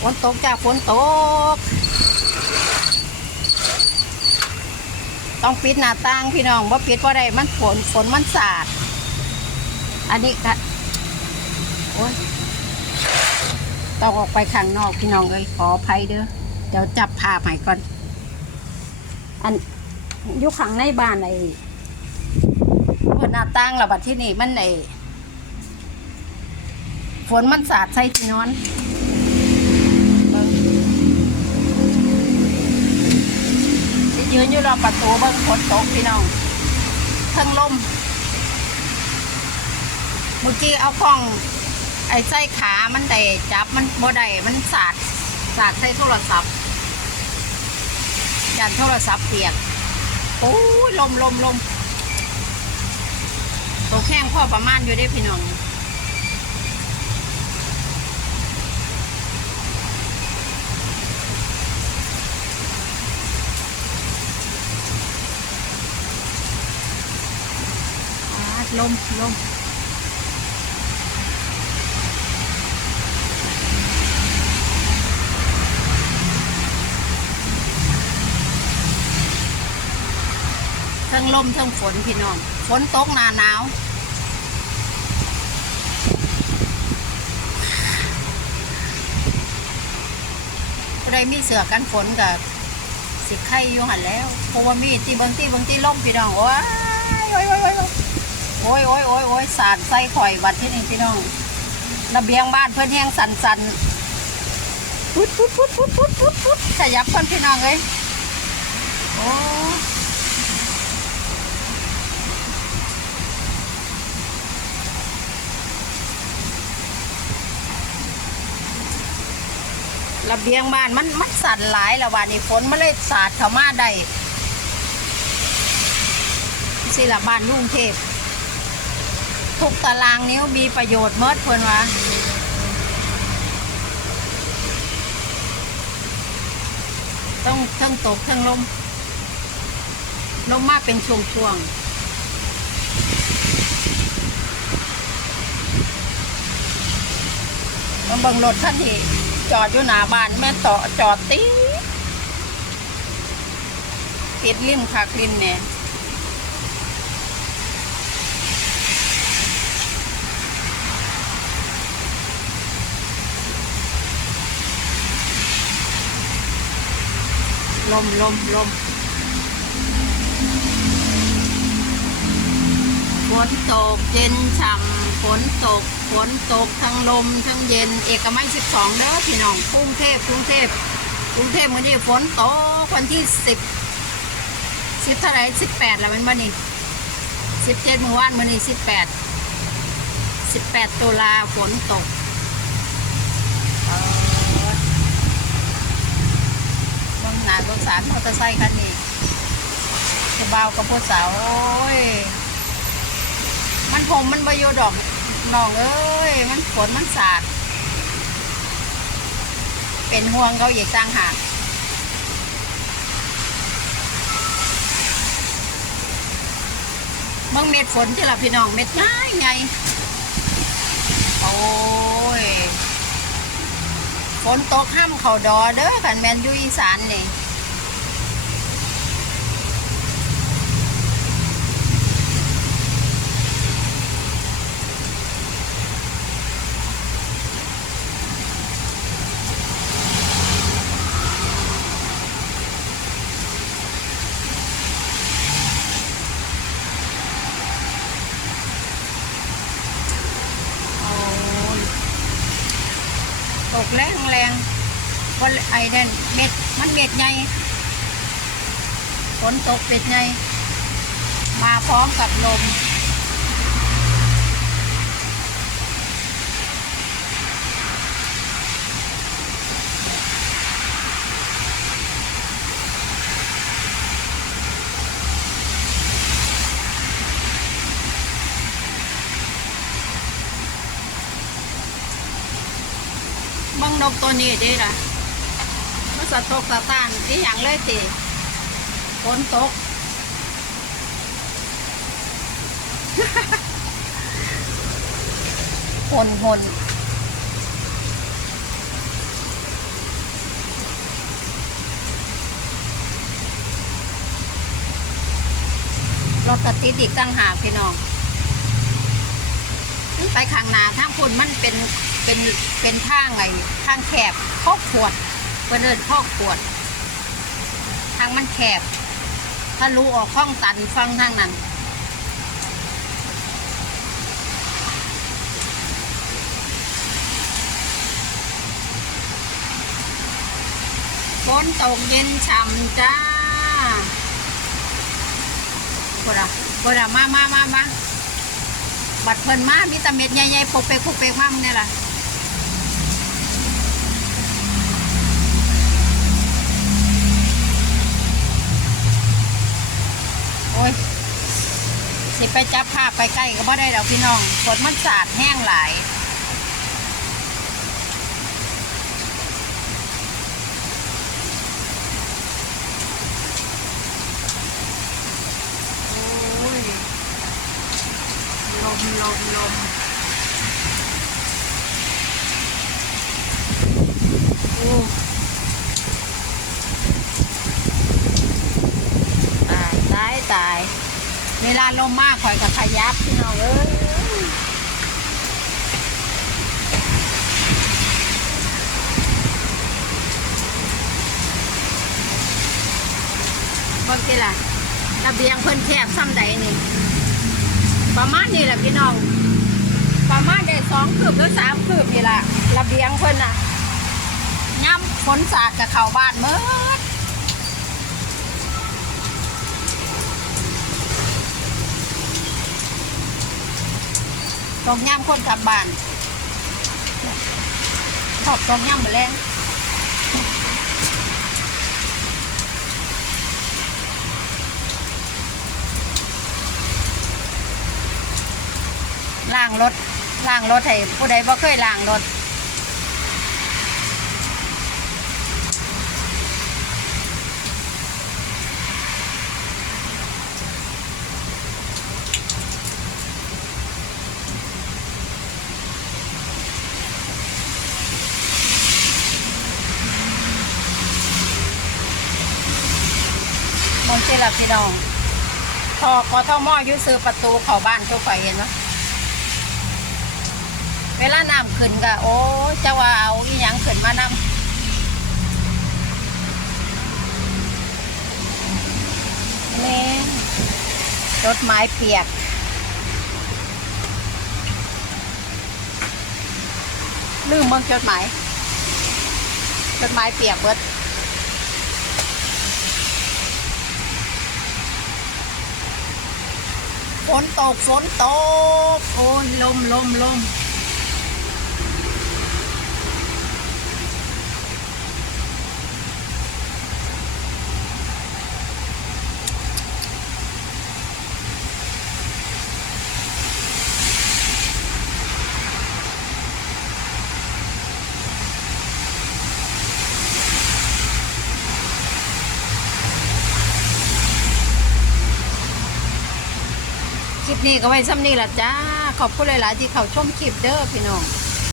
ฝนตกจ้าฝนตก ต้องปิดหน้าต่างพี่น้องว่าปิดเพราะใดมันฝนฝนมันสาด อันนี้ก็โอ้ยต้องออกไปข้างนอกพี่น้องเลยขออภัยเด้อเดี๋ยวจับภาใหม่ก่อน อันอยุคขังในบ้านไอ้เปิดหน้าต่างระบัดที่นี่มันไอ้ฝนมันสาดใส่ที่นอนเบิ่งสิ ยืนอยู่รอบประตูเบิ่งฝนตกพี่น้องเทั้งลมเมื่อกี้เอากล้องไอ้ไส้ขามันได้จับมันบ่ได้มันสาดสาดใส่โทรศัพท์ยันโทรศัพท์เปียกโอ้ยลมลมลมตกแข้งพ่อประมาณอยู่ได้พี่น้อง ลมลมทั้งลมทั้งฝนพี่น้อง ฝนตกหนาหนาวผู้มีเสือกันฝนกับสิไข่อยู่หันแล้ว เพราะว่ามีที่เบางที่เบางที่ล่มพี่น้องโอ้ สาดใส่ข่อยบัดที่นี่พี่น้องระเบียงบ้านเพื่อนแห้งสันสันพุดพุดพุดพุดพุดพุดพุดขยับคนพี่น้องเลยโอ้ระเบียงบ้านมันมันสั่นหลายล้ววันนี้ฝนมันเลยสาดเข้ามาได้สิละบ้านลุงเทพ ทุกตารางนิ้วมีประโยชน์เมดเพื่อนวะต้องเทั้งตกเทั้งลมลมมากเป็นช่วงๆมันบังรถท่านที่จอดอยู่หน้าบ้านแม่ต่อจอดตีปิดริมคักริมเนี่ย ลมลมลมฝนตกเย็นฉ่ำฝนตกฝนตกทั้งลมทั้งเย็น เอกมัยสิบสองเด้อพี่น้องกรุงเทพกรุงเทพกรุงเทพวันนี้ฝนตกวันที่สิบสิบเท่าไหรสิบแปดแล้วมันวันนี้สิบเจ็ดเมื่อวานวันนี้สิบแปดสิบแปดตุลาฝนตกเอ่อางหน้ารถสารมอเตอร์ไซค์คันนี้จะเบากับผู้สาวโอ้ย มันผมมันบอยู่ดอกน้องเอ้ย มันฝนมันสาด เป็นห่วงเขาอีกต่างหากเมื่งเม็ดฝนที่ละพี่น้องเม็ดง่ายไงโอ้ย ฝนตกห้ามเขาดอเด้อกันแมนยูอีสานนี่ กแรงแรงวันไอ้นั่นเม็ดมันเม็ดใหญ่ฝนตกเม็ดใหญ่มาพร้อมกับลม เบิ่งนกตัวนี้ดีละมันสะทกสะตานที่อย่างเลยติฝนตกฝนฝนรถกระติดอีกตั้งหาพี่น้องไปข้างนาถ้างคุณมันเป็น เป็นเป็นทางไงทางแคบคอขวดเพื่นเดินคอขวด ทางมันแคบ ถ้ารู้ออกข้องตันฟังทางนั้นฝนตกเย็นฉ่ำจ้าพอดะพอดะมามามามาบัดเพิ่นมามีตะเม็ดใหญ่ๆปกเปกปกเปกมามึงเนี่ยล่ะโอ้ย สิ ไปจับภาพไปใกล้ก็บ่ได้ดอกพี่น้องฝนมันสาดแห้งหลายโอ้ยลมลมลมโอ้ตายตายตาย วลาลมมากคอยกับขยับพี่น้องเอ้ยบางทีล่ะระเบียงเพิ่นแคบซ้ำใดนี่ ประมาณนี้แหละพี่น้อง ประมาณได้สองคืบหรือสามคืบนี่แหละระเบียงเพิ่นน่ะย่ำฝนสาดกับเข้าบ้านเมื่อ ตองย่ำคนกลับบ้านชอบตองย่ำมาแล้วล้างรถล้างรถให้ผู้ใดบ่เคยล้างรถ มนต์เจริญพี่น้องพอกทมอยุซื้อประตูเข้าบ้านทุกฝ่ายเห็นไหมเวลาน้ำขึ้นก็โอ้จะว่าเอาอีหยังขึ้นมานำนี่รถไม้เปียก ลืมเบิ่งจดหมายจดหมายเปียกเบิด ฝนตกฝนตกโอ้ยลมลมลม ลิปนี้ก็ไว้ซ้ำนี้ละจ้า ขอบคุณหลาย ๆ ที่เขาชมคลิปเด้อพี่น้อง